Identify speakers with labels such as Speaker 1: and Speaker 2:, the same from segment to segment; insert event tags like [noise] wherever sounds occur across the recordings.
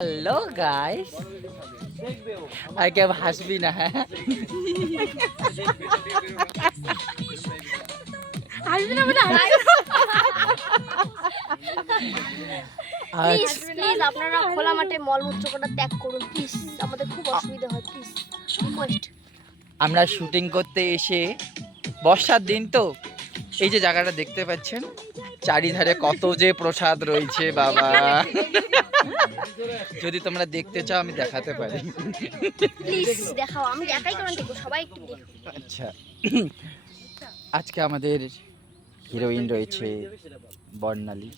Speaker 1: Hello guys আর কেউ হাসবি না হ্যাঁ?
Speaker 2: আসবে না মানে প্লিজ আপনারা খোলা মাঠে মলমূত্র করা ত্যাগ করুন প্লিজ আমাদের খুব অসুবিধা হয় প্লিজ রিকোয়েস্ট
Speaker 1: আমরা শুটিং করতে এসে বর্ষার দিন তো এই যে জায়গাটা দেখতে পাচ্ছেন চারিধারে কত যে প্রসাদ রয়েছে বাবা। যদি তোমরা দেখতে চাও আমি দেখাতে পারি।
Speaker 2: দেখাও আমি একাই সবাই একটু
Speaker 1: আচ্ছা। আজকে আমাদের হিরোইন রয়েছে বর্ণালী।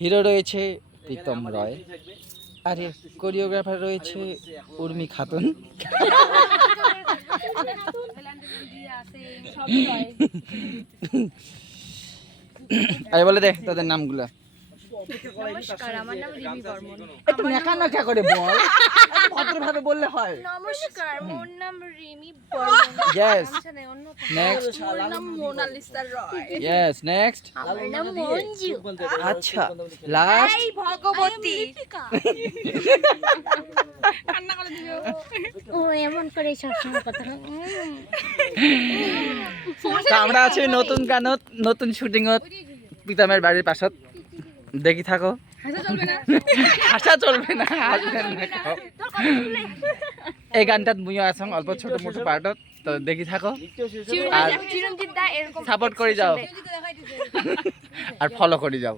Speaker 1: হিরো রয়েছে প্রীতম রয়। আর কোরিওগ্রাফার রয়েছে উর্মি খাতুন। আরে বলে দে তোদের নামগুলো।
Speaker 2: নমস্কার আমার নাম রিমি বর্মন।
Speaker 1: একটু নেকা নেকা করে বল। ভদ্রভাবে বললে হয়।
Speaker 2: নমস্কার মোর নাম রিমি বর্মন।
Speaker 1: ইয়েস নেক্সট
Speaker 2: মোর নাম মোনালিসা রয়।
Speaker 1: ইয়েস নেক্সট
Speaker 2: আমার নাম মঞ্জু।
Speaker 1: আচ্ছা লাস্ট
Speaker 2: ভগবতী। [laughs] ও এমন করে সবসময় কথা
Speaker 1: তা আমরা আছি নতুন গানত নতুন শুটিং প্রীতমের বাড়ির পাশত। দেখি থাকো। আশা চলবে না। এই গানটাত মুইও আছং অল্প ছোট মোটো পার্টত তো দেখি থাকো। আর
Speaker 2: চিরঞ্জিত দা এরকম
Speaker 1: সাপোর্ট করে যাও। আর ফলো করে যাও।